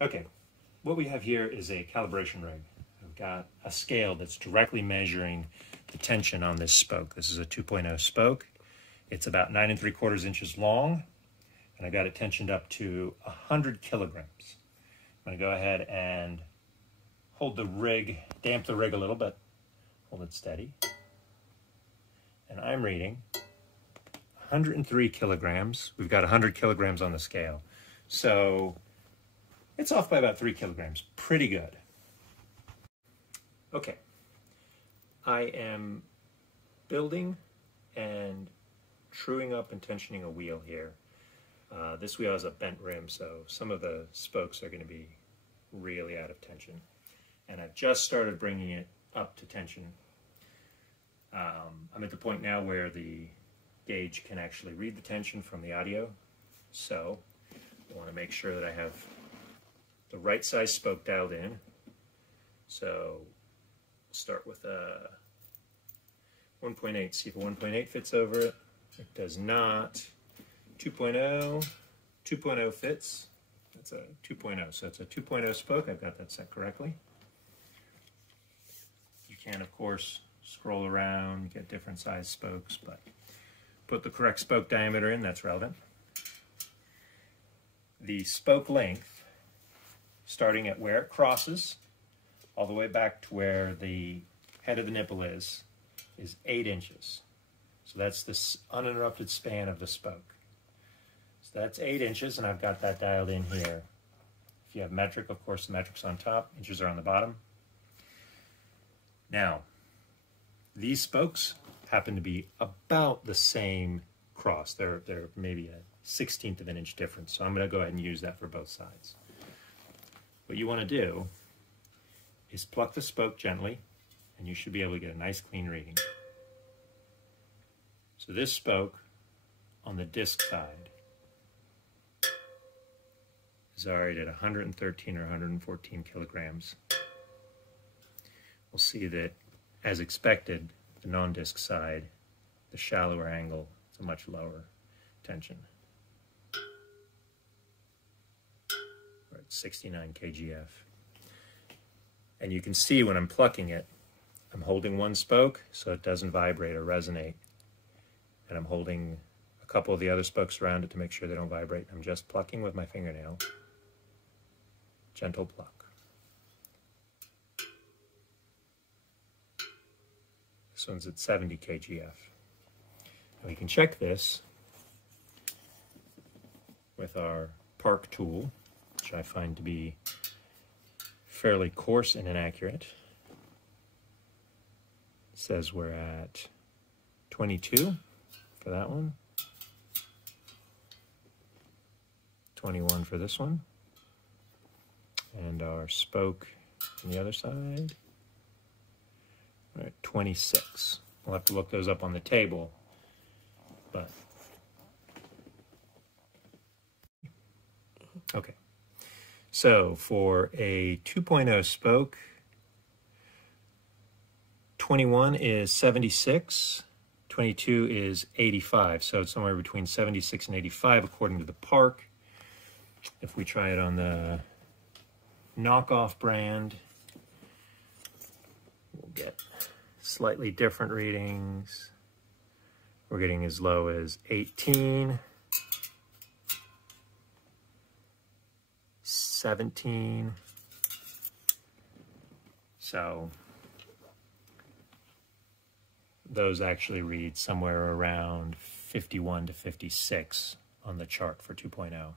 Okay, what we have here is a calibration rig. I've got a scale that's directly measuring the tension on this spoke. This is a 2.0 spoke. It's about 9 3/4 inches long, and I got it tensioned up to 100 kilograms. I'm going to go ahead and hold the rig, damp the rig a little bit, hold it steady. And I'm reading 103 kilograms. We've got 100 kilograms on the scale. So it's off by about 3 kilograms. Pretty good. Okay. I am building and truing up and tensioning a wheel here. This wheel has a bent rim, so some of the spokes are going to be really out of tension. And I've just started bringing it up to tension. I'm at the point now where the gauge can actually read the tension from the audio. So I want to make sure that I have the right size spoke dialed in. So start with a 1.8, see if a 1.8 fits over it. It does not. 2.0, 2.0 fits. That's a 2.0, so it's a 2.0 spoke. I've got that set correctly. You can, of course, scroll around, get different size spokes, but put the correct spoke diameter in, that's relevant. The spoke length, starting at where it crosses, all the way back to where the head of the nipple is 8 inches. So that's this uninterrupted span of the spoke. So that's 8 inches, and I've got that dialed in here. If you have metric, of course, the metric's on top, inches are on the bottom. Now, these spokes happen to be about the same cross. They're maybe a 1/16 of an inch difference, so I'm going to go ahead and use that for both sides. What you want to do is pluck the spoke gently, and you should be able to get a nice clean reading. So this spoke on the disc side is already at 113 or 114 kilograms. We'll see that, as expected, the non-disc side, the shallower angle, is a much lower tension. We're at 69 kgf. And you can see when I'm plucking it, I'm holding one spoke so it doesn't vibrate or resonate. And I'm holding a couple of the other spokes around it to make sure they don't vibrate. I'm just plucking with my fingernail. Gentle pluck. This one's at 70 kgf. And we can check this with our Park tool, which I find to be fairly coarse and inaccurate. It says we're at 22 for that one, 21 for this one, and our spoke on the other side, we're at 26. We'll have to look those up on the table, but okay. So for a 2.0 spoke, 21 is 76, 22 is 85. So it's somewhere between 76 and 85 according to the Park. If we try it on the knockoff brand, we'll get slightly different readings. We're getting as low as 18, 17. So those actually read somewhere around 51 to 56 on the chart for 2.0.